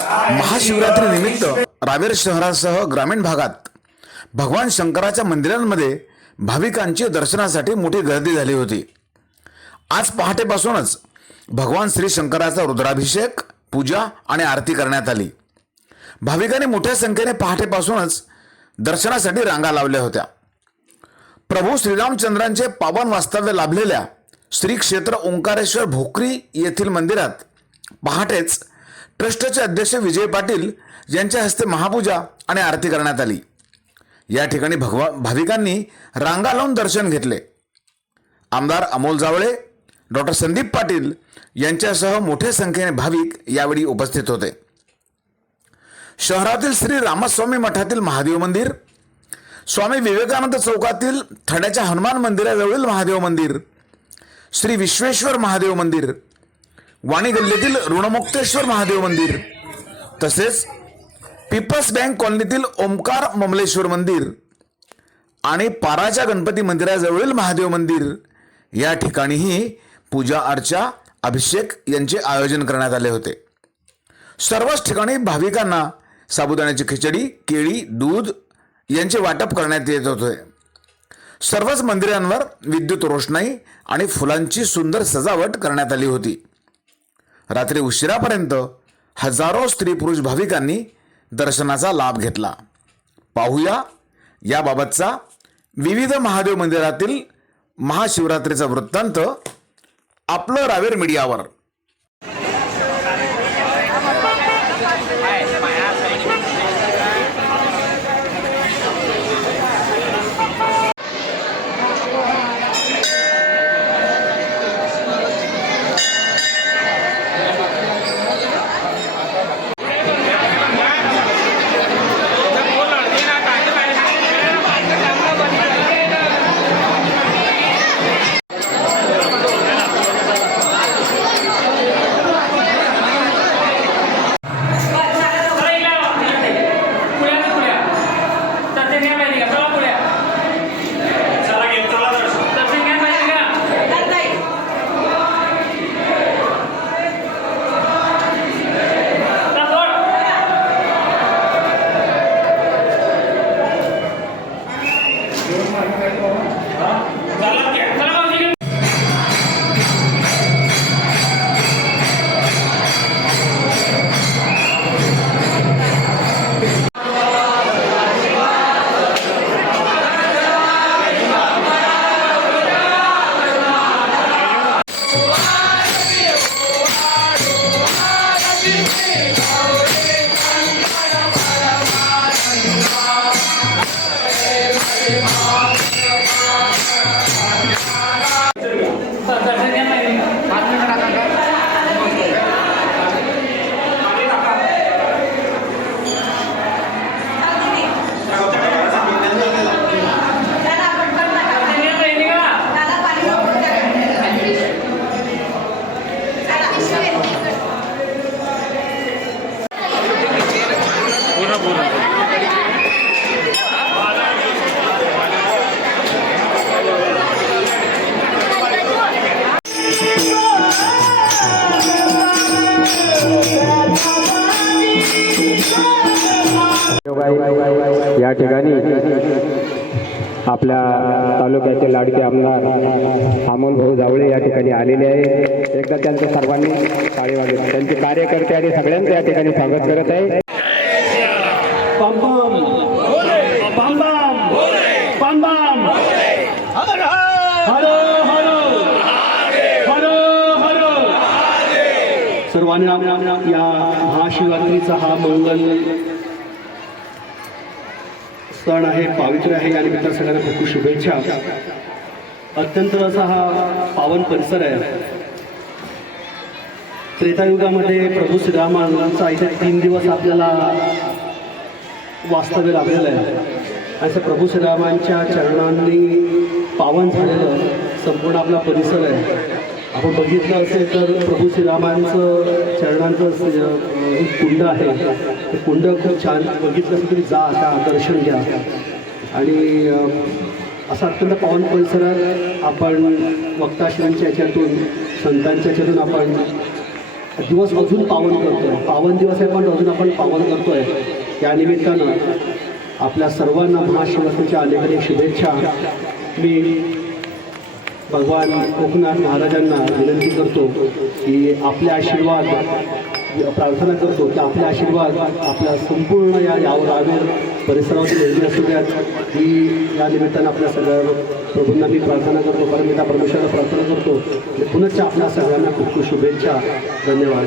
महाशिवरात्री निमित्त रावेर शहरासह ग्रामीण भागात भगवान शंकराच्या मंदिरांमध्ये भाविकांची दर्शनासाठी मोठी गर्दी झाली होती. आज पहाटेपासूनच भगवान श्री शंकराचा रुद्राभिषेक पूजा आणि आरती करण्यात आली. भाविकांनी मोठ्या संख्येने पहाटेपासूनच दर्शनासाठी रांगा लावल्या होत्या. प्रभू श्रीरामचंद्रांचे पावन वास्तव्य लाभलेल्या श्री क्षेत्र ओंकारेश्वर भोकरी येथील मंदिरात पहाटेच ट्रस्टचे अध्यक्ष विजय पाटील यांच्या हस्ते महापूजा आणि आरती करण्यात आली. या ठिकाणी भगवा भाविकांनी रांगा लावून दर्शन घेतले. आमदार अमोल जावळे डॉक्टर संदीप पाटील यांच्यासह मोठ्या संख्येने भाविक यावेळी उपस्थित होते. शहरातील श्री रामस्वामी मठातील महादेव मंदिर स्वामी विवेकानंद चौकातील थड्याच्या हनुमान मंदिराजवळील महादेव मंदिर श्री विश्वेश्वर महादेव मंदिर वाणी गल्लीतील ऋणमुक्तेश्वर महादेव मंदिर तसेच पीपल्स बँक कॉलनीतील ओमकार ममलेश्वर मंदिर आणि पाराच्या गणपती मंदिराजवळील महादेव मंदिर या ठिकाणीही पूजा अर्चा अभिषेक यांचे आयोजन करण्यात आले होते. सर्वच ठिकाणी भाविकांना साबुदाण्याची खिचडी केळी दूध यांचे वाटप करण्यात येत होते. सर्वच मंदिरांवर विद्युत रोषणाई आणि फुलांची सुंदर सजावट करण्यात आली होती. रात्री उशिरापर्यंत हजारो स्त्री पुरुष भाविकांनी दर्शनाचा लाभ घेतला. पाहूया याबाबतचा विविध महादेव मंदिरातील महाशिवरात्रीचा वृत्तांत आपलं रावेर मीडियावर. आपल्या तालुक्याचे लाडके आमदार अमोल भाऊ जावळे या ठिकाणी आलेले आहे. एकदा त्यांचं सर्वांनी टाळी वाजवली त्यांचे कार्यकर्ते आणि सगळ्यांचं या ठिकाणी स्वागत करत आहे. बम बम बम बम बम बम हर हर. हर हर. सर्वांना या महाशिवरात्रीचा हा मंगल सण आहे पावित्र्य आहे. या निमित्तानं सगळ्यांना खूप खूप शुभेच्छा. अत्यंत असा हा पावन परिसर आहे. त्रेतायुगामध्ये प्रभू श्रीरामांचा इथे तीन दिवस आपल्याला वास्तव्य लाभलेलं आहे. असं प्रभू श्रीरामांच्या चरणांनी पावन झालेलं संपूर्ण आपला परिसर आहे. आपण बघितलं असेल तर प्रभू श्रीरामांचं चरणांचं एक कुंड आहे. ते कुंड खूप छान बघितलं असेल तरी जा आता दर्शन घ्या. आणि असा अत्यंत पावन परिसरात आपण वक्ताश्रांच्या याच्यातून संतांच्या याच्यातून आपण दिवस अजून पावन करतोय. पावन दिवस आहे पण अजून आपण पावन करतोय. या निमित्तानं आपल्या सर्वांना महाशिवरात्रीच्या अनेक अनेक शुभेच्छा. मी भगवान कोकणात महाराजांना विनंती करतो की आपले आशीर्वाद प्रार्थना करतो की आपले आशीर्वाद आपल्या संपूर्ण या यावर रावेर परिसरावरती निर्णय असू द्यात. ही या निमित्तानं आपल्या सगळ्या प्रभूंना मी प्रार्थना करतो परमिता परमेश्वराला प्रार्थना करतो. पुनश्च आपल्या सगळ्यांना खूप खूप शुभेच्छा. धन्यवाद.